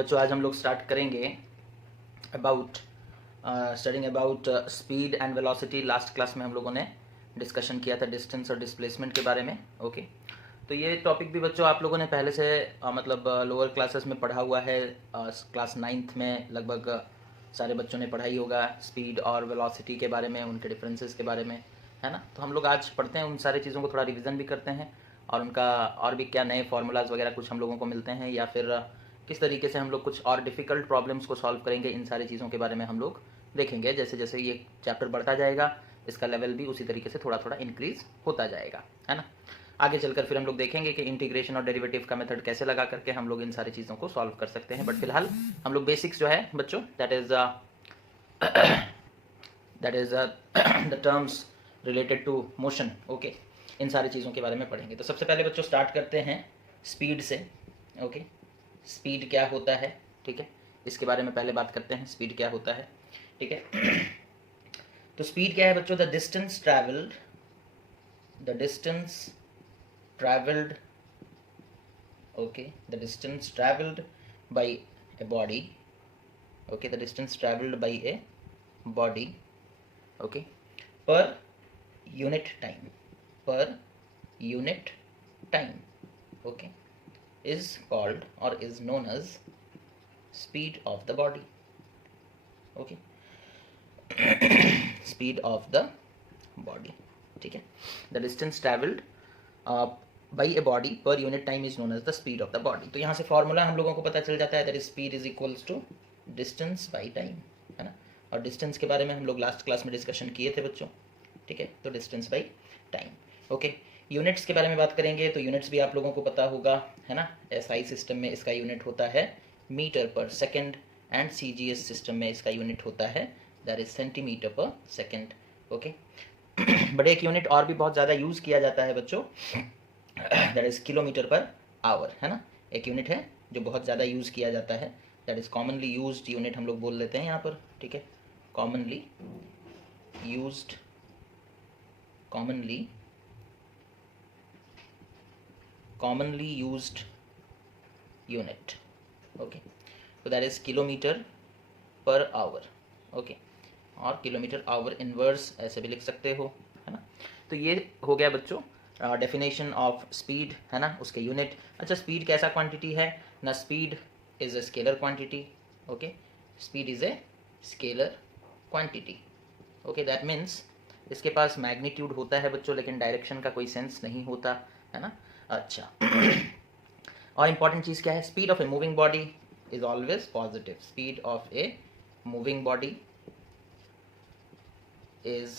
बच्चों आज हम लोग स्टार्ट करेंगे about studying about speed and velocity. Last class में हम लोगों ने डिस्कशन किया था डिस्टेंस और डिस्प्लेसमेंट के बारे में। ओके तो ये टॉपिक भी बच्चों आप लोगों ने पहले से मतलब लोअर क्लासेस में पढ़ा हुआ है। क्लास 9th में लगभग सारे बच्चों ने पढ़ाई होगा स्पीड और वेलोसिटी के बारे में, उनके डिफरेंसेस के बारे में, है ना। तो हम लोग आज पढ़ते हैं, उन सारी चीज़ों को थोड़ा रिवीजन भी करते हैं और उनका और भी क्या नए फार्मूलाज वगैरह कुछ हम लोगों को मिलते हैं या फिर किस तरीके से हम लोग कुछ और डिफ़िकल्ट प्रॉब्लम्स को सॉल्व करेंगे। इन सारी चीज़ों के बारे में हम लोग देखेंगे। जैसे जैसे ये चैप्टर बढ़ता जाएगा इसका लेवल भी उसी तरीके से थोड़ा थोड़ा इंक्रीज होता जाएगा, है ना। आगे चलकर फिर हम लोग देखेंगे कि इंटीग्रेशन और डेरिवेटिव का मेथड कैसे लगा करके हम लोग इन सारी चीज़ों को सॉल्व कर सकते हैं। बट फिलहाल हम लोग बेसिक्स जो है बच्चों that is the terms related to motion, okay, इन सारी चीज़ों के बारे में पढ़ेंगे। तो सबसे पहले बच्चों स्टार्ट करते हैं स्पीड से। ओके स्पीड क्या होता है, ठीक है, इसके बारे में पहले बात करते हैं। स्पीड क्या होता है, ठीक है। तो स्पीड क्या है बच्चों? The distance travelled okay, the distance traveled by a body, okay, the distance traveled by a body, okay, per unit time, okay, is called or is known as speed of the body, okay, speed of the body, ठीक है। the distance traveled by a body per unit time is known as the speed of the body। तो यहाँ से formula हम लोगों को पता चल जाता है, that is speed is equals to distance by time, है ना। और डिस्टेंस के बारे में हम लोग लास्ट क्लास में डिस्कशन किए थे बच्चों, ठीक है। तो distance by time, okay. Units के बारे में बात करेंगे तो यूनिट्स भी आप लोगों को पता होगा, है ना। एसआई सिस्टम में इसका यूनिट होता है मीटर पर सेकेंड एंड सीजीएस सिस्टम में इसका यूनिट होता है दैट इज सेंटीमीटर पर सेकेंड, ओके। बट एक यूनिट और भी बहुत ज़्यादा यूज़ किया जाता है बच्चों, that is kilometre per our, है ना। एक यूनिट है जो बहुत ज़्यादा यूज़ किया जाता है, that is commonly used unit हम लोग बोल लेते हैं यहाँ पर, ठीक है। Commonly used unit, okay. तो that is kilometre per hour, okay. और किलोमीटर आवर इनवर्स ऐसे भी लिख सकते हो, है ना। तो ये हो गया बच्चों डेफिनेशन ऑफ स्पीड, है ना, उसके यूनिट। अच्छा स्पीड कैसा क्वांटिटी है ना? Speed is a scalar quantity, okay. Speed is a scalar quantity, okay. That means इसके पास मैग्नीट्यूड होता है बच्चों लेकिन डायरेक्शन का कोई सेंस नहीं होता, है ना। अच्छा और इम्पॉर्टेंट चीज़ क्या है? Speed of a moving body is always positive. Speed of a moving body is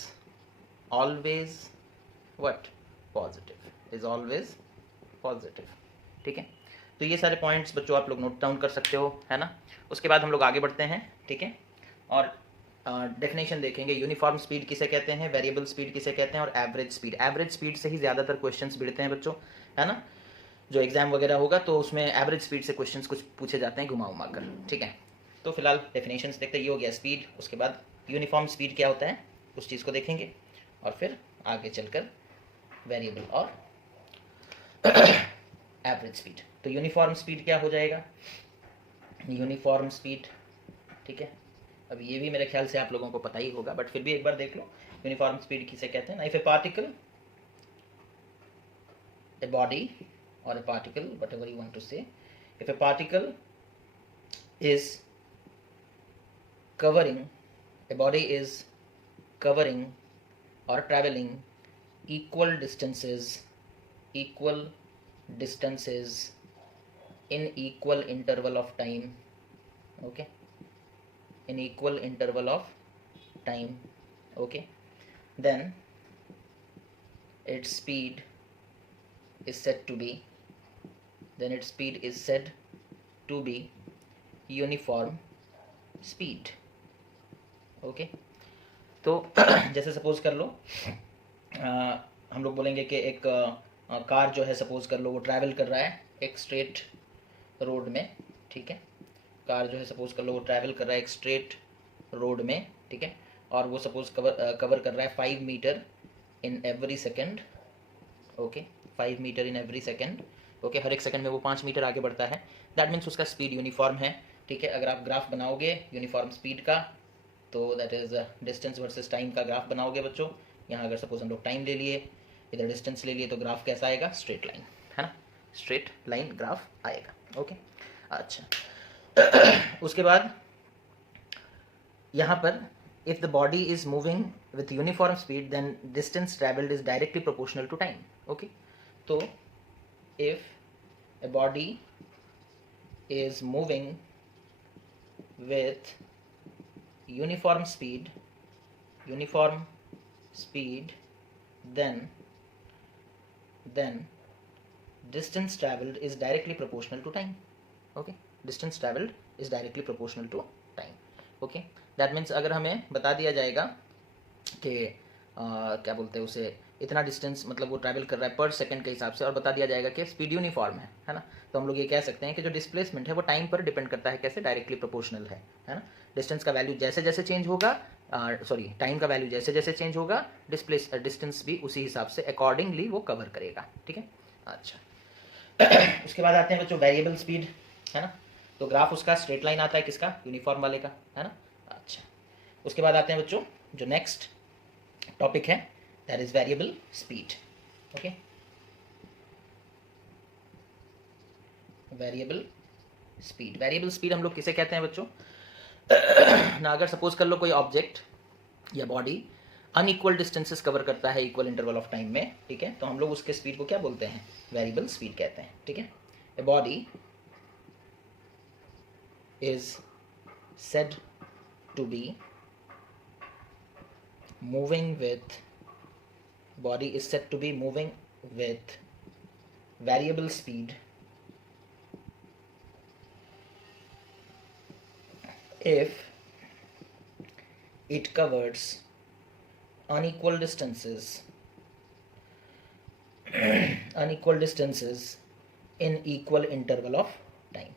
always what? Positive, is always positive, ठीक है। तो ये सारे पॉइंट्स बच्चों आप लोग नोट डाउन कर सकते हो, है ना। उसके बाद हम लोग आगे बढ़ते हैं, ठीक है। और डेफिनेशन देखेंगे। यूनिफॉर्म स्पीड किसे कहते हैं, वेरिएबल स्पीड किसे कहते हैं और एवरेज स्पीड। एवरेज स्पीड से ही ज़्यादातर क्वेश्चंस भिड़ते हैं बच्चों, है ना। जो एग्जाम वगैरह होगा तो उसमें एवरेज स्पीड से क्वेश्चंस कुछ पूछे जाते हैं घुमा उमा कर, ठीक है। तो फिलहाल डेफिनेशंस देखते हैं। ये हो गया स्पीड, उसके बाद यूनिफॉर्म स्पीड क्या होता है उस चीज़ को देखेंगे और फिर आगे चलकर वेरिएबल और एवरेज स्पीड। तो यूनिफॉर्म स्पीड क्या हो जाएगा? यूनिफॉर्म स्पीड, ठीक है। अब ये भी मेरे ख्याल से आप लोगों को पता ही होगा बट फिर भी एक बार देख लो। यूनिफॉर्म स्पीड किसे कहते हैं ना? If A particle, a body or a particle, whatever you want to say, if a particle is covering, a body is covering or traveling equal distances in equal interval of time, okay, in equal interval of time, okay, then its speed is said to be uniform speed, okay. तो जैसे suppose कर लो हम लोग बोलेंगे कि एक car जो है सपोज कर लो वो ट्रैवल कर रहा है एक स्ट्रेट रोड में, ठीक है। कार जो है सपोज कर लो वो ट्रैवल कर रहा है एक स्ट्रेट रोड में, ठीक है। और वो सपोज कवर कर रहा है 5 metre in every second, okay, 5 metre in every second, okay. हर एक सेकंड में वो 5 मीटर आगे बढ़ता है। दैट मीन्स उसका स्पीड यूनिफॉर्म है ठीक है। अगर आप ग्राफ बनाओगे यूनिफॉर्म स्पीड का तो that is distance versus time का ग्राफ बनाओगे बच्चों। यहाँ अगर सपोज हम लोग टाइम ले लिए, इधर डिस्टेंस ले लिए, तो ग्राफ कैसा आएगा? स्ट्रेट लाइन, है ना, स्ट्रेट लाइन ग्राफ आएगा। ओके, अच्छा। उसके बाद यहाँ पर if the body is moving with uniform speed then distance traveled is directly proportional to time. Okay, so if a body is moving with uniform speed then distance traveled is directly proportional to time. Okay, distance traveled is directly proportional to time. Okay, that means अगर हमें बता दिया जाएगा कि क्या बोलते हैं उसे, इतना डिस्टेंस मतलब वो ट्रैवल कर रहा है पर सेकंड के हिसाब से, और बता दिया जाएगा कि स्पीड यूनिफॉर्म है ना, तो हम लोग ये कह सकते हैं कि जो डिस्प्लेसमेंट है वो टाइम पर डिपेंड करता है। कैसे? डायरेक्टली प्रोपोर्शनल है ना। डिस्टेंस का वैल्यू जैसे जैसे चेंज होगा, टाइम का वैल्यू जैसे जैसे चेंज होगा, डिस्टेंस भी उसी हिसाब से अकॉर्डिंगली वो कवर करेगा। ठीक है, अच्छा। उसके बाद आते हैं बच्चों वेरिएबल स्पीड, है ना। तो ग्राफ उसका स्ट्रेट लाइन आता है, किसका? यूनिफॉर्म वाले का, है ना। अच्छा, उसके बाद आते हैं बच्चों जो नेक्स्ट टॉपिक है that is variable speed. Okay, variable speed हम लोग किसे कहते हैं बच्चों? ना अगर सपोज कर लो कोई ऑब्जेक्ट या बॉडी अनइक्वल डिस्टेंसेस कवर करता है इक्वल इंटरवल ऑफ टाइम में, ठीक है, तो हम लोग उसके स्पीड को क्या बोलते हैं? वेरिएबल स्पीड कहते हैं। ठीक है, a body is said to be moving with variable speed if it covers unequal distances in equal interval of time.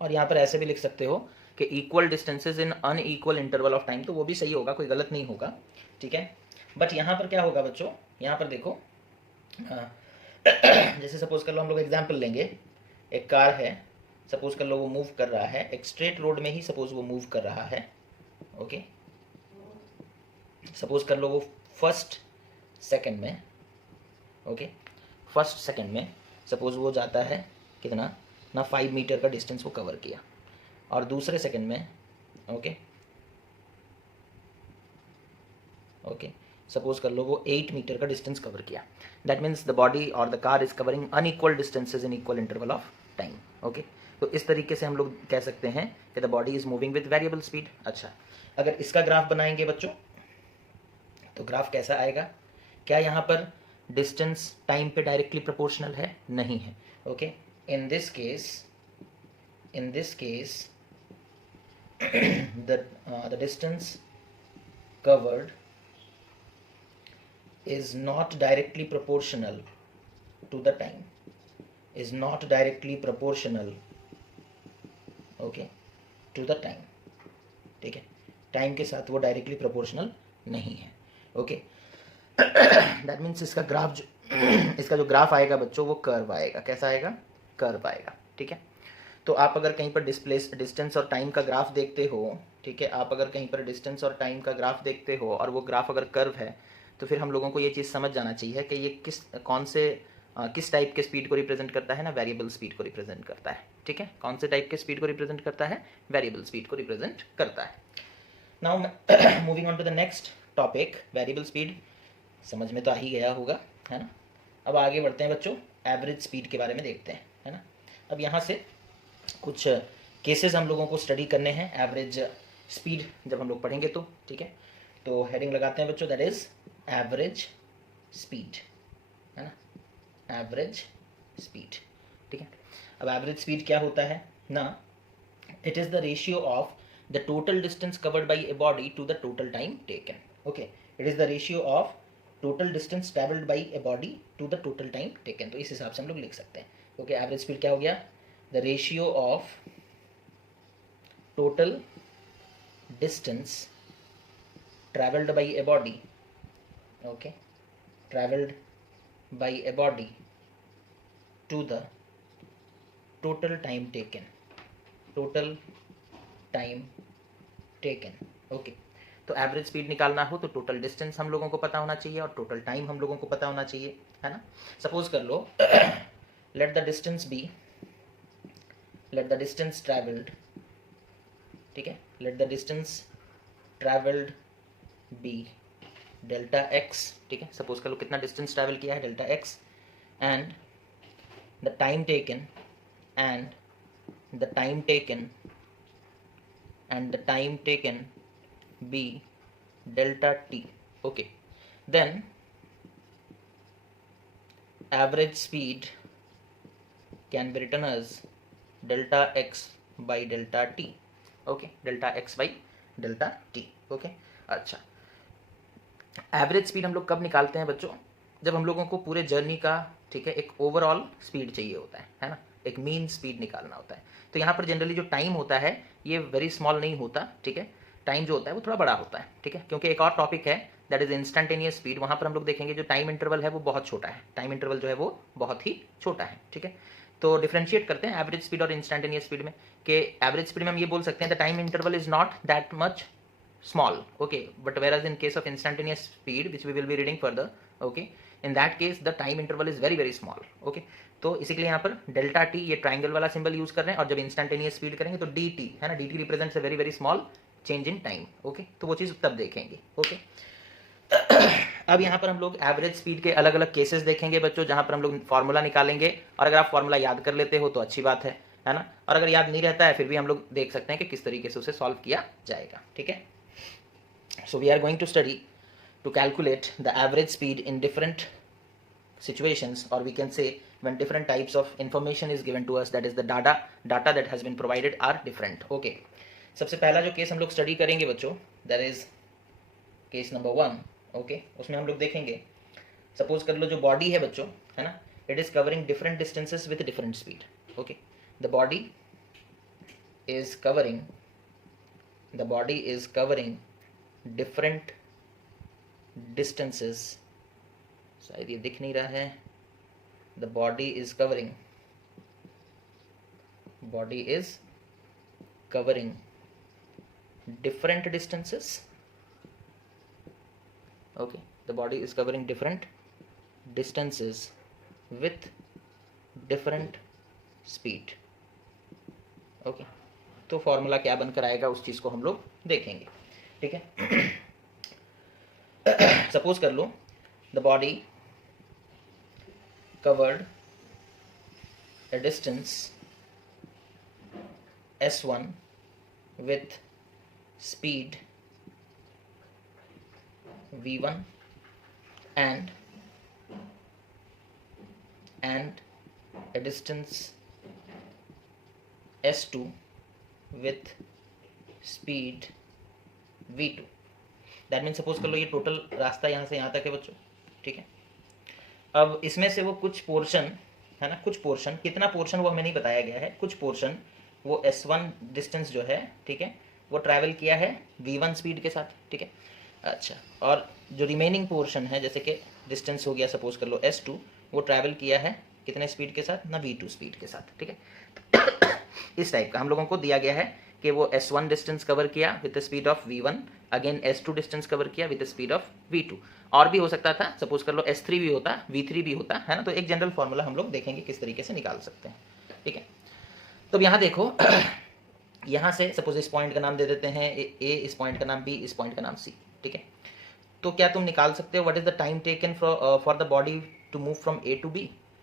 और यहाँ पर ऐसे भी लिख सकते हो कि equal distances in unequal interval of time, तो वो भी सही होगा, कोई गलत नहीं होगा। ठीक है, बट यहाँ पर क्या होगा बच्चों? यहाँ पर देखो जैसे सपोज कर लो हम लोग एग्जांपल लेंगे, एक कार है, सपोज कर लो वो मूव कर रहा है एक स्ट्रेट रोड में ही, सपोज वो मूव कर रहा है। ओके, सपोज कर लो वो फर्स्ट सेकंड में सपोज वो जाता है कितना ना 5 मीटर का डिस्टेंस वो कवर किया, और दूसरे सेकंड में ओके सपोज कर लो वो 8 मीटर का डिस्टेंस कवर किया। दैट मीन्स द बॉडी और the car is covering unequal distances in equal interval of time. Okay, तो इस तरीके से हम लोग कह सकते हैं कि the body is moving with variable speed. अच्छा, अगर इसका ग्राफ बनाएंगे बच्चों तो ग्राफ कैसा आएगा? क्या यहाँ पर डिस्टेंस टाइम पे डायरेक्टली प्रोपोर्शनल है? नहीं है। Okay, in this case the distance covered is not directly proportional to the time, to the time। ठीक है, टाइम के साथ वो डायरेक्टली प्रोपोर्शनल नहीं है। ओके, दैट मीन्स इसका जो ग्राफ आएगा बच्चों वो कर्व आएगा। कैसा आएगा? कर्व आएगा। ठीक है, तो आप अगर कहीं पर डिस्टेंस और टाइम का ग्राफ देखते हो, ठीक है, आप अगर कहीं पर डिस्टेंस और टाइम का ग्राफ देखते हो और वो ग्राफ अगर कर्व है, तो फिर हम लोगों को ये चीज़ समझ जाना चाहिए कि ये किस टाइप के स्पीड को रिप्रेजेंट करता है ना, वेरिएबल स्पीड को रिप्रेजेंट करता है। ठीक है, कौन से टाइप के स्पीड को रिप्रेजेंट करता है? वेरिएबल स्पीड को रिप्रेजेंट करता है। Now moving on to the next topic, variable speed समझ में तो आ ही गया होगा, है ना। अब आगे बढ़ते हैं बच्चों, एवरेज स्पीड के बारे में देखते हैं, है ना। अब यहाँ से कुछ केसेस हम लोगों को स्टडी करने हैं एवरेज स्पीड जब हम लोग पढ़ेंगे तो। ठीक है, तो हेडिंग लगाते हैं बच्चों, दैट इज एवरेज स्पीड, है ना, एवरेज स्पीड। ठीक है, अब एवरेज स्पीड क्या होता है ना? It is the ratio of the total distance covered by a body to the total time taken. Okay, it is the ratio of total distance travelled by a body to the total time taken. तो इस हिसाब से हम लोग लिख सकते हैं। Okay, average speed क्या हो गया? The ratio of total distance travelled by a body, okay, travelled by a body to the total time taken, total time taken. Okay, तो एवरेज स्पीड निकालना हो तो टोटल डिस्टेंस हम लोगों को पता होना चाहिए और टोटल टाइम हम लोगों को पता होना चाहिए, है ना। सपोज कर लो let the distance B, let the distance travelled, ठीक है, let the distance travelled B delta X, ठीक है, सपोज कर लो कितना डिस्टेंस ट्रैवल किया है, delta x, and the time taken, and the time taken, and the time taken be delta t. Okay, then average speed can be written as delta x by delta t. Okay, delta x by delta t. Okay, अच्छा, average speed हम लोग कब निकालते हैं बच्चों, जब हम लोगों को पूरे जर्नी का, ठीक है, एक ओवरऑल स्पीड चाहिए होता है ना, एक मीन स्पीड निकालना होता है। तो यहाँ पर जनरली जो टाइम होता है ये वेरी स्मॉल नहीं होता, ठीक है, टाइम जो होता है वो थोड़ा बड़ा होता है, ठीक है, क्योंकि एक और टॉपिक है दैट इज इंस्टेंटेनियस स्पीड, वहाँ पर हम लोग देखेंगे जो टाइम इंटरवल है वो बहुत छोटा है, टाइम इंटरवल जो है वो बहुत ही छोटा है, ठीक है। तो डिफ्रेंशिएट करते हैं एवरेज स्पीड और इंस्टेंटेनियस स्पीड में, कि एवरेज स्पीड में हम ये बोल सकते हैं the time interval is not that much small, okay, but whereas in case of instantaneous speed which we will be reading further, okay, in that case the time interval is very very small, okay। तो इसी के लिए यहाँ पर delta T ये triangle वाला symbol use कर रहे हैं, और जब इंस्टेंटेनियस स्पीड करेंगे तो डी टी, है ना, D T represents a very very small change in time, okay, तो वो चीज़ तब देखेंगे, ओके। अब यहाँ पर हम लोग एवरेज स्पीड के अलग अलग केसेस देखेंगे बच्चों, जहाँ पर हम लोग फार्मूला निकालेंगे, और अगर आप फार्मूला याद कर लेते हो तो अच्छी बात है ना, और अगर याद नहीं रहता है फिर भी हम लोग देख सकते हैं कि किस तरीके से उसे सॉल्व किया जाएगा, ठीक है। So we are going to study to calculate the average speed in different situations, or we can say when different types of information is given to us, that is the data that has been provided are different, okay। सबसे पहला जो case हम लोग study करेंगे बच्चों, that is case number 1, okay, उसमें हम लोग देखेंगे, सपोज कर लो जो बॉडी है बच्चों, है ना, it is covering different distances with different speed, okay, the body is covering different distances, शायद ये दिख नहीं रहा है, the body is covering different distances, okay, the body is covering different distances with different speed, okay. तो formula क्या बनकर आएगा उस चीज़ को हम लोग देखेंगे, ठीक है। सपोज कर लो the body covered a distance s1 with speed v1 and a distance s2 with speed v2। That mean suppose कर लो ये टोटल रास्ता यहाँ से यहाँ तक है बच्चों, ठीक है। अब इसमें से वो कुछ पोर्शन है ना, कुछ पोर्शन, कितना पोर्शन वो हमें नहीं बताया गया है, कुछ पोर्शन वो S1 डिस्टेंस जो है, ठीक है, वो ट्रैवल किया है V1 स्पीड के साथ, ठीक है। अच्छा, और जो रिमेनिंग पोर्शन है, जैसे कि डिस्टेंस हो गया सपोज कर लो S2, वो ट्रैवल किया है कितने स्पीड के साथ ना, V2 स्पीड के साथ, ठीक है। इस टाइप का हम लोगों को दिया गया है कि वो S1 डिस्टेंस कवर किया with the speed of V1, again S2 distance cover किया with the speed of V2, और भी हो सकता था, सपोज कर लो S3 भी होता, V3 भी होता, है ना। तो एक जनरल फॉर्मूला हम लोग देखेंगे किस तरीके से निकाल सकते हैं, ठीक है। तो अब यहाँ देखो यहाँ से सपोज इस पॉइंट का नाम दे देते हैं A, इस पॉइंट का नाम B, इस पॉइंट का नाम C, ठीक है। तो क्या तुम निकाल सकते हो what is the time taken for the body to move from A to B,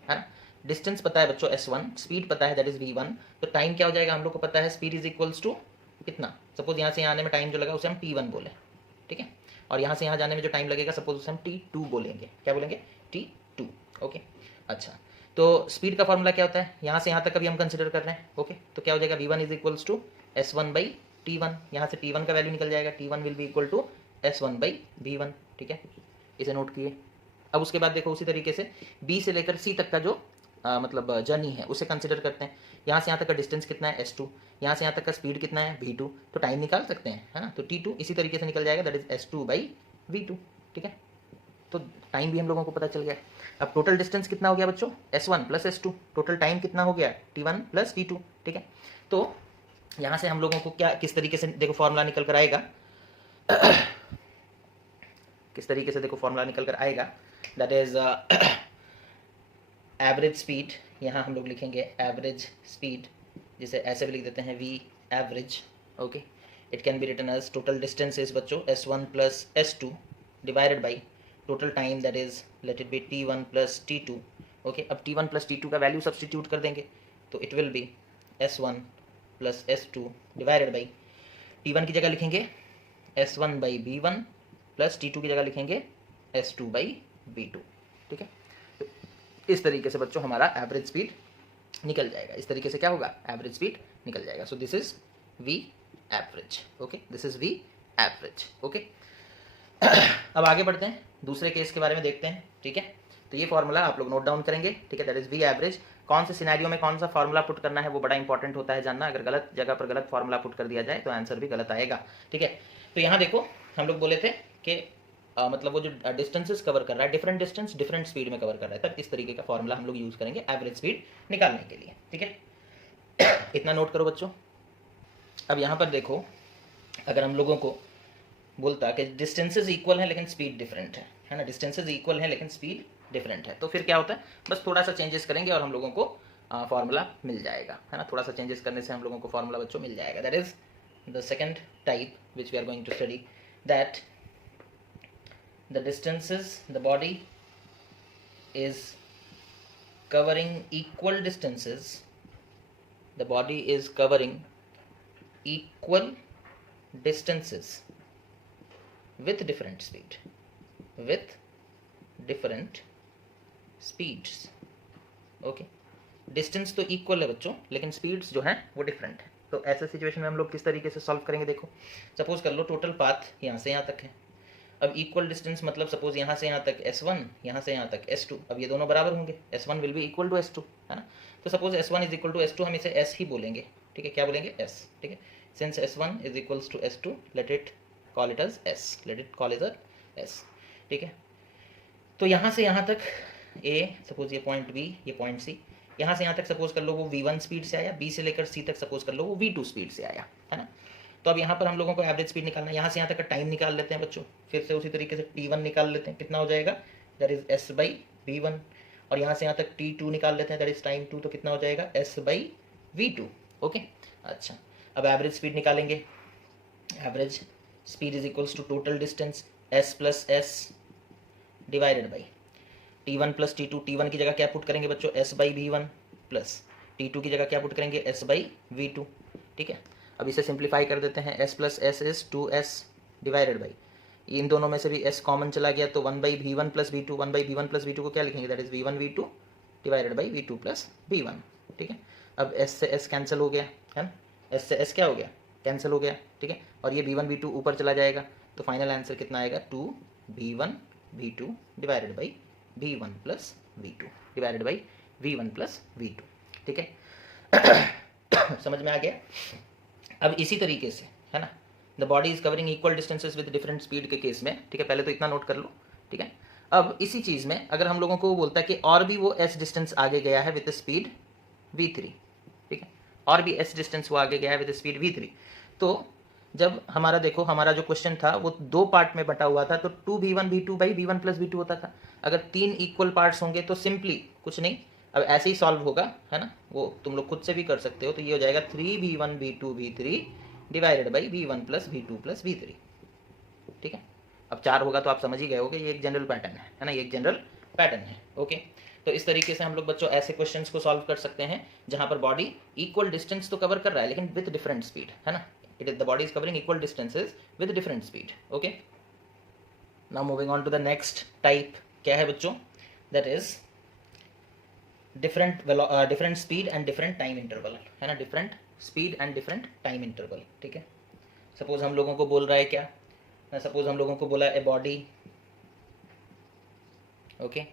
है ना। डिस्टेंस पता है बच्चों S1, स्पीड पता है दैट इज V1, तो टाइम क्या हो जाएगा हम लोग को पता है, स्पीड इज इक्वल्स टू कितना, सपोज यहाँ से यहाँ आने में टाइम जो लगा उसे हम T1 बोले, ठीक है, और यहाँ से यहाँ जाने में जो टाइम लगेगा सपोज उसे हम T2 बोलेंगे, क्या बोलेंगे, T2, ओके। अच्छा, तो स्पीड का फॉर्मूला क्या होता है, यहाँ से यहाँ तक अभी हम कंसिडर कर रहे हैं, ओके। तो क्या हो जाएगा, V1 is equals to S1 by T1, यहाँ से T1 का वैल्यू निकल जाएगा, T1 will be equal to S1 by V1, ठीक है, इसे नोट किए। अब उसके बाद देखो उसी तरीके से B से लेकर C तक का जो मतलब जर्नी है उसे कंसिडर करते हैं, यहाँ से यहाँ तक का डिस्टेंस कितना है S2, यहाँ से यहाँ तक का स्पीड कितना है V2, तो टाइम निकाल सकते हैं, है ना। तो T2 इसी तरीके से निकल जाएगा that is S2 by V2, ठीक है। तो टाइम भी हम लोगों को पता चल गया। अब टोटल डिस्टेंस कितना हो गया बच्चों, S1 plus S2, total time कितना हो गया, T1 प्लस T2। ठीक है, तो यहाँ से हम लोगों को क्या किस तरीके से देखो फॉर्मूला निकल कर आएगा किस तरीके से देखो फॉर्मूला निकल कर आएगा, दैट इज एवरेज स्पीड, यहाँ हम लोग लिखेंगे एवरेज स्पीड, जिसे ऐसे भी लिख देते हैं V average. Okay, it can be written as total distance is बच्चों S1 plus S2 divided by total time, that is let it be T1 plus T2। Okay, अब T1 प्लस T2 का value substitute कर देंगे, तो it will be S1 plus S2 divided by T1 की जगह लिखेंगे S1 by B1 plus T2 की जगह लिखेंगे S2 बाई B2। ठीक है, तो इस तरीके से बच्चों हमारा एवरेज स्पीड निकल जाएगा। इस तरीके से क्या होगा, एवरेज स्पीड निकल जाएगा। So this is V average. Okay, this is V average. Okay, अब आगे बढ़ते हैं, दूसरे केस के बारे में देखते हैं। ठीक है, तो ये फॉर्मूला आप लोग नोट डाउन करेंगे। ठीक है, दैट इज V एवरेज। कौन से सिनेरियो में कौन सा फॉर्मूला पुट करना है वो बड़ा इंपॉर्टेंट होता है जानना। अगर गलत जगह पर गलत फॉर्मूला पुट कर दिया जाए तो आंसर भी गलत आएगा। ठीक है, तो यहाँ देखो हम लोग बोले थे कि मतलब वो जो डिस्टेंसेस कवर कर रहा है, डिफरेंट डिस्टेंस डिफरेंट स्पीड में कवर कर रहा है, तब इस तरीके का फॉर्मूला हम लोग यूज करेंगे एवरेज स्पीड निकालने के लिए। ठीक है, इतना नोट करो बच्चों। अब यहाँ पर देखो, अगर हम लोगों को बोलता कि डिस्टेंसेस इक्वल है लेकिन स्पीड डिफरेंट है ना, डिस्टेंसेस इक्वल है लेकिन स्पीड डिफरेंट है, तो फिर क्या होता है, बस थोड़ा सा चेंजेस करेंगे और हम लोगों को फॉर्मूला मिल जाएगा, है ना। थोड़ा सा चेंजेस करने से हम लोगों को फॉर्मूला बच्चों मिल जाएगा। That is the second type which we are going to study, that the distances, the body is covering equal distances, the body is covering equal distances with different speed, with different speeds। Okay, distance तो equal है बच्चों लेकिन speeds जो हैं वो different है। तो ऐसे सिचुएशन में हम लोग किस तरीके से सॉल्व करेंगे, देखो सपोज कर लो टोटल पाथ यहाँ से यहाँ तक है। अब इक्वल डिस्टेंस मतलब सपोज यहाँ से यहाँ तक S1, यहाँ से यहाँ तक S2, अब ये दोनों बराबर होंगे, S1 will be equal to S2, है ना। तो suppose S1 is equal to S2, हम इसे S ही बोलेंगे। ठीक है, क्या बोलेंगे, S। ठीक है, since S1 is equals to S2, let it call it as S, let it call is S। ठीक है, तो यहाँ से यहाँ तक A, सपोज ये पॉइंट B, ये पॉइंट C, यहाँ से यहाँ तक सपोज कर लो वो V1 स्पीड से आया, B से लेकर C तक सपोज कर लो वो V2 स्पीड से आया, है ना। तो अब यहाँ पर हम लोगों को एवरेज स्पीड निकालना है। यहाँ से यहाँ तक का टाइम निकाल लेते हैं बच्चों, फिर से उसी तरीके से T1 निकाल लेते हैं, कितना हो जाएगा, that is S by V1। और यहाँ से यहाँ तक T2 निकाल लेते हैं, दैट इज टाइम 2, तो कितना हो जाएगा S बाई V2। ओके, अच्छा, अब एवरेज स्पीड निकालेंगे। Average speed is equals to total distance S plus S divided by T1 plus T2। T1 की जगह क्या पुट करेंगे बच्चों, S by V1 plus T2 की जगह क्या पुट करेंगे, S बाई V2। ठीक है, अब इसे सिंप्लीफाई कर देते हैं, S plus S is 2S divided by, इन दोनों में से भी S कॉमन चला गया तो 1 by V1 plus V2, 1 by V1 plus V2 को क्या लिखेंगे, that is V1 V2 divided by V2 plus V1। ठीक है, अब S से S कैंसिल हो गया, है ना, S से S क्या हो गया, कैंसिल हो गया। ठीक है, और ये V1 V2 ऊपर चला जाएगा, तो फाइनल आंसर कितना आएगा, 2V1 V2 divided by V1 plus V2 divided by V1 plus V2। ठीक है, समझ में आ गया। अब इसी तरीके से, है ना, the body is covering equal distances with different speed के केस में। ठीक है, पहले तो इतना नोट कर लो। ठीक है, अब इसी चीज़ में अगर हम लोगों को बोलता है कि और भी वो S डिस्टेंस आगे गया है विद स्पीड V3। ठीक है, और भी S डिस्टेंस वो आगे गया है विद स्पीड V3, तो जब हमारा देखो हमारा जो क्वेश्चन था वो दो पार्ट में बटा हुआ था, तो 2V1 V2 by V1 plus V2 होता था। अगर 3 इक्वल पार्ट्स होंगे तो सिंपली कुछ नहीं, अब ऐसे ही सॉल्व होगा, है ना, वो तुम लोग खुद से भी कर सकते हो। तो ये हो जाएगा 3V1 V2 V3 divided by V1 plus V2 plus V3। ठीक है, अब 4 होगा तो आप समझ ही गए होगे ये एक जनरल पैटर्न है ना, ये एक जनरल पैटर्न है। ओके, तो इस तरीके से हम लोग बच्चों ऐसे क्वेश्चंस को सॉल्व कर सकते हैं जहां पर बॉडी इक्वल डिस्टेंस तो कवर कर रहा है लेकिन विद डिफरेंट स्पीड, है ना, it is the body is covering equal distances with different speed. Okay, now moving on to the next type, क्या है बच्चों, that is different speed and different time interval, है ना, different speed and different time interval. ठीक है, suppose हम लोगों को बोल रहा है क्या, सपोज हम लोगों को बोला ए बॉडी, ओके,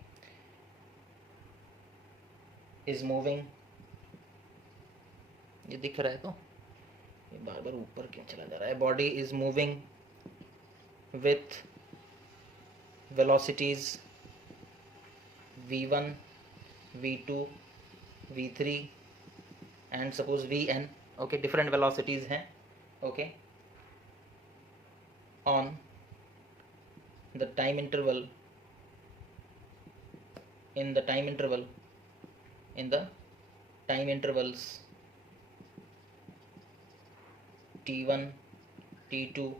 इज मूविंग, ये दिख रहा है तो ये बार बार ऊपर क्यों चला जा रहा है, body is moving with velocities v1, v2, v3 and suppose vn, okay, different velocities हैं, okay, on the time interval in the time intervals t1, t2,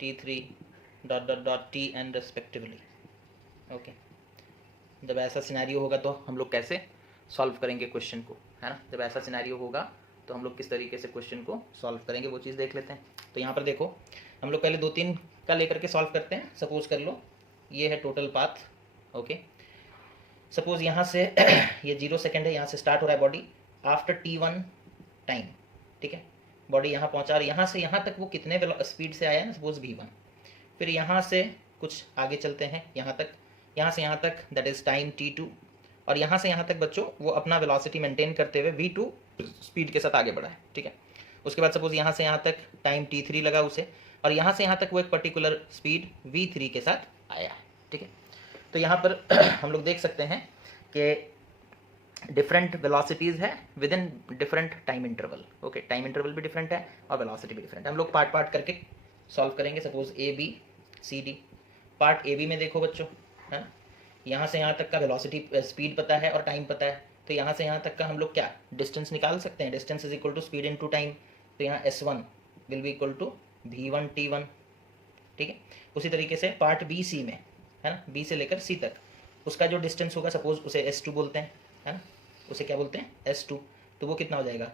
t3 dot tn respectively, okay। जब ऐसा सिनेरियो होगा तो हम लोग कैसे solve करेंगे question को, है ना। जब ऐसा सिनेरियो होगा तो हम लोग किस तरीके से क्वेश्चन को सॉल्व करेंगे वो चीज़ देख लेते हैं। तो यहाँ पर देखो हम लोग पहले 2-3 का लेकर के सॉल्व करते हैं। सपोज कर लो ये है टोटल पाथ, ओके। सपोज यहाँ से ये 0 सेकेंड है, यहाँ से स्टार्ट हो रहा है बॉडी आफ्टर t1 टाइम, ठीक है। बॉडी यहाँ पहुँचा और यहाँ से यहाँ तक वो कितने स्पीड से आया है, सपोज v1। फिर यहाँ से कुछ आगे चलते हैं यहाँ तक, यहाँ से यहाँ तक दैट इज़ टाइम t2, और यहाँ से यहाँ तक बच्चों वो अपना वेलोसिटी मेंटेन करते हुए v2 स्पीड के साथ आगे बढ़ा है, ठीक है। उसके बाद सपोज यहाँ से यहाँ तक टाइम t3 लगा उसे, और यहाँ से यहाँ तक वो एक पर्टिकुलर स्पीड v3 के साथ आया है, ठीक है। तो यहाँ पर हम लोग देख सकते हैं कि डिफरेंट वेलोसिटीज़ है with in different time interval, okay. Time interval भी डिफरेंट है और वेलोसिटी भी डिफरेंट है। हम लोग पार्ट पार्ट करके सॉल्व करेंगे। Suppose A B C D. Part A B में देखो बच्चों, है ना, यहाँ से यहाँ तक का वेलोसिटी स्पीड पता है और टाइम पता है, तो यहाँ से यहाँ तक का हम लोग क्या डिस्टेंस निकाल सकते हैं। Distance is equal to speed into time, तो यहाँ s1 will be equal to v1 t1, ठीक है। उसी तरीके से पार्ट बी सी में, है ना, बी से लेकर सी तक उसका जो डिस्टेंस होगा, सपोज उसे s2 बोलते हैं, है ना, उसे क्या बोलते हैं s2, तो वो कितना हो जाएगा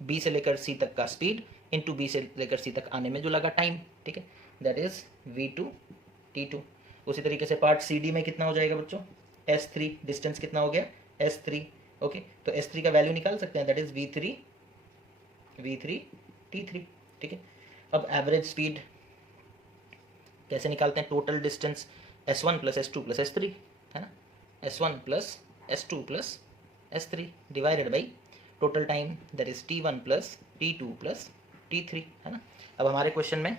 बी से लेकर सी तक का स्पीड इंटू बी से लेकर सी तक आने में जो लगा टाइम, ठीक है, दैट इज v2 t2। उसी तरीके से पार्ट सी डी में कितना हो जाएगा बच्चों, s3, डिस्टेंस कितना हो गया s3, ओके। तो s3 का वैल्यू निकाल सकते हैं, दैट इज v3 t3, ठीक है। अब एवरेज स्पीड कैसे निकालते हैं, total distance s1 plus s2 plus s3, है ना, s1 plus s2 plus s3 divided by total time that is t1 plus t2 plus t3, है ना। अब हमारे क्वेश्चन में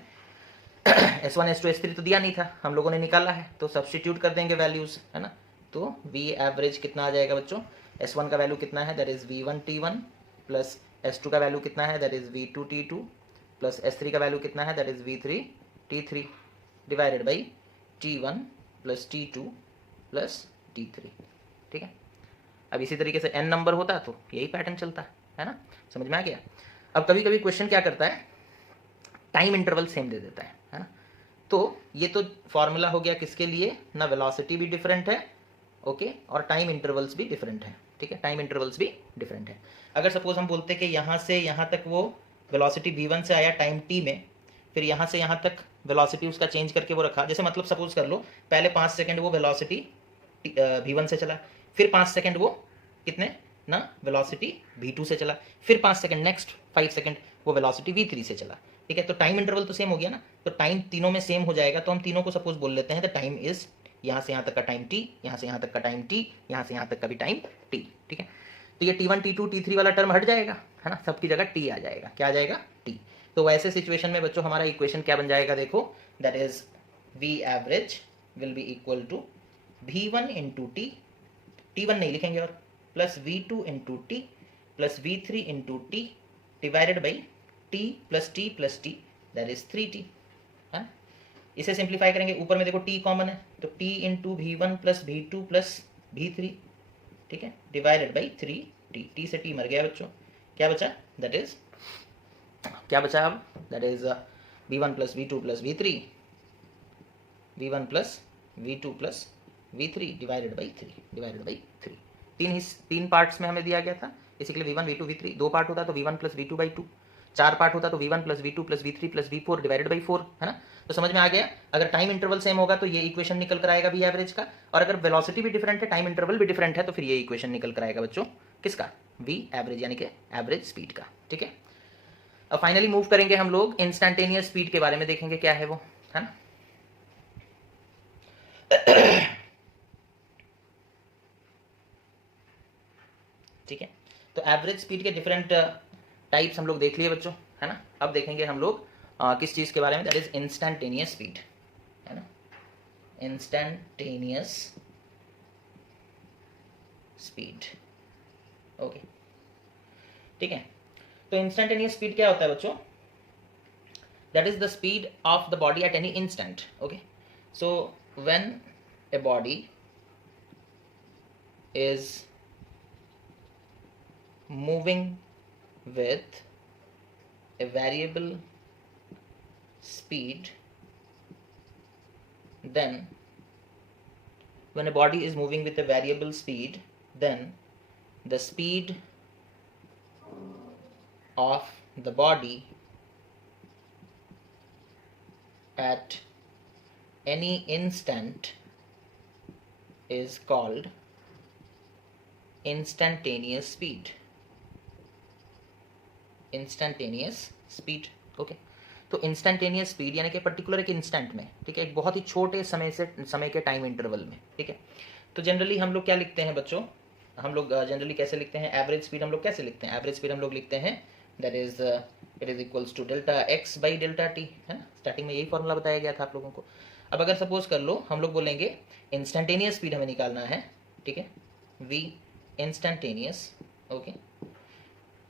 s1 s2 s3 तो दिया नहीं था, हम लोगों ने निकाला है, तो सब्सटीट्यूट कर देंगे वैल्यूज़, है ना। तो v एवरेज कितना आ जाएगा बच्चों, s1 का वैल्यू कितना है, that is v1 t1 plus s2 का वैल्यू कितना है, that is v2 t2 plus s3 का वैल्यू कितना है, that is v3 t3 divided by t1 plus t2 plus t3, ठीक है। अब इसी तरीके से n नंबर होता तो यही पैटर्न चलता है ना, समझ में आ गया। अब कभी कभी क्वेश्चन क्या करता है, टाइम इंटरवल सेम दे देता है ना। तो ये तो फॉर्मूला हो गया किसके लिए ना, वेलोसिटी भी डिफरेंट है, ओके, और टाइम इंटरवल्स भी डिफरेंट है, ठीक है, टाइम इंटरवल्स भी डिफरेंट है। अगर सपोज हम बोलते कि यहाँ से यहाँ तक वो वेलोसिटी v1 से आया टाइम t में, फिर यहाँ से यहाँ तक वेलोसिटी उसका चेंज करके वो रखा, जैसे मतलब सपोज कर लो पहले 5 सेकेंड वो वेलोसिटी v1 से चला, फिर 5 सेकेंड वो कितने ना वेलोसिटी v2 से चला, फिर 5 सेकेंड नेक्स्ट 5 सेकेंड वो वेलोसिटी v3 से चला, ठीक है। तो टाइम इंटरवल तो सेम हो गया ना, तो टाइम तीनों में सेम हो जाएगा, तो हम तीनों को सपोज बोल लेते हैं तो टाइम इज यहाँ से यहाँ तक का टाइम t, यहाँ से यहाँ तक का टाइम t, यहाँ से यहाँ तक का भी टाइम t, ठीक है। तो ये t1 t2 t3 वाला टर्म हट जाएगा, है ना, सबकी जगह t आ जाएगा, क्या आ जाएगा t। तो वैसे सिचुएशन में बच्चों हमारा इक्वेशन क्या बन जाएगा, देखो that is v average will be equal to v1 into t, t1 नहीं लिखेंगे, और plus v2 into t plus v3 into t divided by t plus t that is 3t, है। इसे सिंप्लीफाई करेंगे, ऊपर में देखो t कॉमन है, तो t into v1 plus v2 plus v3, ठीक है, डिवाइडेड बाई 3t, t से t मर गया बच्चों, क्या बचा, दैट इज क्या बचा अब, that is v1 plus v2 plus v3, v1 plus v2 plus v3 divided by 3, तीन पार्ट्स में हमें दिया गया था, इसी के लिए v1 v2 v3, 2 पार्ट होता तो v1 plus v2 by 2, 4 part होता तो v1 plus v2 plus v3 plus v4 divided by 4, है ना। तो समझ में आ गया, अगर टाइम इंटरवल सेम होगा तो ये इक्वेशन निकल कर आएगा v एवरेज का, और अगर वेलोसिटी भी डिफरेंट है, टाइम इंटरवल भी डिफरेंट है, तो फिर ये इक्वेशन निकल कर आएगा बच्चों किसका, v एवरेज यानी कि एवरेज स्पीड का, ठीक है। अब फाइनली मूव करेंगे हम लोग इंस्टेंटेनियस स्पीड के बारे में, देखेंगे क्या है वो, है ना। ठीक है, तो एवरेज स्पीड के डिफरेंट टाइप्स हम लोग देख लिए बच्चों, है ना। अब देखेंगे हम लोग किस चीज़ के बारे में, दैट इज इंस्टेंटेनियस स्पीड, है ना। Instantaneous speed. ओके, ठीक है। तो इंस्टेंटेनियस स्पीड क्या होता है बच्चों? That is the speed of the body at any instant. Okay, so when a body is moving with a variable speed, then when a body is moving with a variable speed, then the speed of the body at any instant is called instantaneous speed. Instantaneous speed, okay. तो instantaneous speed यानी कि particular एक instant में, ठीक है, एक बहुत ही छोटे समय के टाइम इंटरवल में, ठीक है। तो जनरली हम लोग क्या लिखते हैं बच्चों? हम लोग जनरली कैसे लिखते हैं? एवरेज स्पीड हम लोग कैसे लिखते हैं? एवरेज स्पीड हम लोग लिखते हैं that is it is equals to delta X by delta T, है ना। स्टार्टिंग में यही फॉर्मूला बताया गया था आप लोगों को। अब अगर सपोज कर लो हम लोग बोलेंगे इंस्टेंटेनियस स्पीड हमें निकालना है, ठीक है, V instantaneous, okay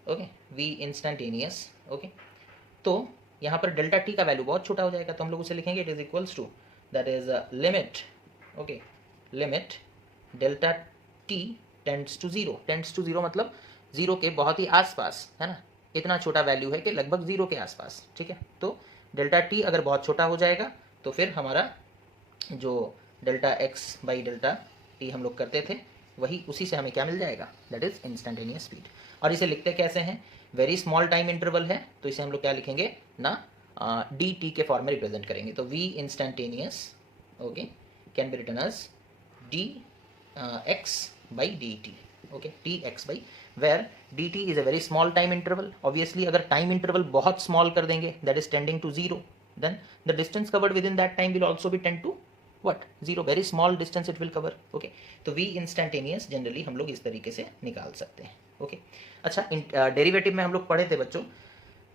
okay, V instantaneous, okay. तो यहाँ पर डेल्टा टी का वैल्यू बहुत छोटा हो जाएगा, तो हम लोग उसे लिखेंगे it is equals to that is limit, okay, limit delta T tends to zero. Tends to zero मतलब जीरो के बहुत ही आसपास, है ना, इतना छोटा वैल्यू है कि लगभग जीरो के आसपास, ठीक है। तो डेल्टा टी अगर बहुत छोटा हो जाएगा तो फिर हमारा जो delta X by delta T हम लोग करते थे वही, उसी से हमें क्या मिल जाएगा? That is instantaneous speed. और इसे लिखते कैसे हैं? वेरी स्मॉल टाइम इंटरवल है तो इसे हम लोग क्या लिखेंगे ना, डी टी के फॉर्म में रिप्रेजेंट करेंगे। तो V instantaneous, okay, can be written as D X by D T, okay, D X by, where D T is a very small time interval. Obviously अगर टाइम इंटरवल बहुत small कर देंगे that is tending to zero, then the distance covered within that time will also be tend to what? Zero, very small distance it will cover, okay। तो v instantaneous generally हम लोग इस तरीके से निकाल सकते हैं, ओके। अच्छा, डेरिवेटिव में हम लोग पढ़े थे बच्चों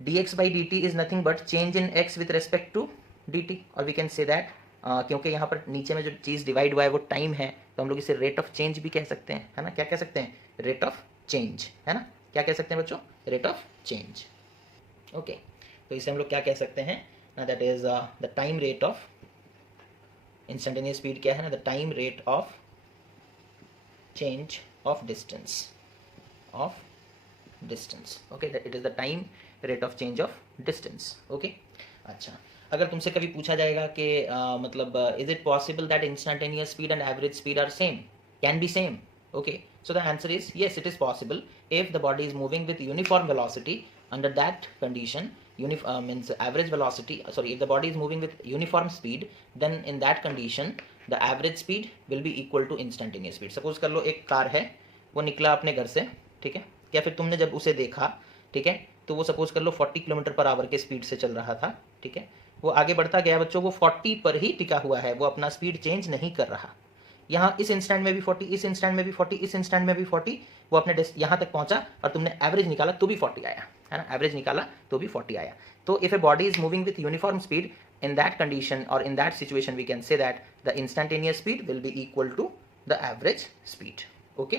dx by dt is nothing but change in x with respect to dt, और we can say that क्योंकि यहाँ पर नीचे में जो चीज़ डिवाइड हुआ है वो टाइम है, तो हम लोग इसे रेट ऑफ चेंज भी कह सकते हैं, है ना। क्या कह सकते हैं? रेट ऑफ चेंज, है ना। क्या कह सकते हैं बच्चों? Rate of change, okay. तो इसे हम लोग क्या कह सकते हैं ना, that is the time rate of instantaneous speed. क्या है ना? The time rate of change of distance, okay, it is the time rate of change of distance, okay. अच्छा, अगर तुमसे कभी पूछा जाएगा कि मतलब is it possible that instantaneous speed and average speed are same, can be same, okay, so the answer is yes, it is possible if the body is moving with uniform velocity. Under that condition, means average velocity, sorry, if the body is moving with uniform speed, then in that condition the average speed will be equal to instantaneous speed. Suppose कर लो एक car है, वो निकला अपने घर से, ठीक है, या फिर तुमने जब उसे देखा, ठीक है, तो वो सपोज कर लो 40 किलोमीटर पर आवर के स्पीड से चल रहा था, ठीक है, वो आगे बढ़ता गया बच्चों, वो 40 पर ही टिका हुआ है, वो अपना स्पीड चेंज नहीं कर रहा। यहाँ इस इंस्टेंट में भी 40, इस इंस्टेंट में भी 40, इस इंस्टेंट में भी 40, वो अपने यहाँ तक पहुंचा और तुमने एवरेज निकाला तो भी 40 आया, है ना, एवरेज निकाला तो भी 40 आया। तो if a body is moving with uniform speed, in that condition or in that situation we can say that the instantaneous speed will be equal to the average speed, okay।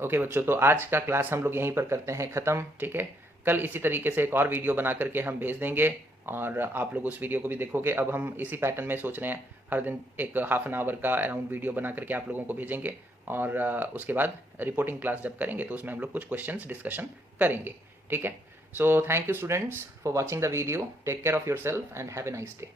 Okay बच्चों, तो आज का class हम लोग यहीं पर करते हैं ख़त्म, ठीक है। कल इसी तरीके से एक और वीडियो बना करके हम भेज देंगे और आप लोग उस वीडियो को भी देखोगे। अब हम इसी पैटर्न में सोच रहे हैं हर दिन एक हाफ एन आवर का अराउंड वीडियो बना करके आप लोगों को भेजेंगे और उसके बाद रिपोर्टिंग क्लास जब करेंगे तो उसमें हम लोग कुछ क्वेश्चंस डिस्कशन करेंगे, ठीक है। So thank you students for watching the video, take care of yourself and have a nice day.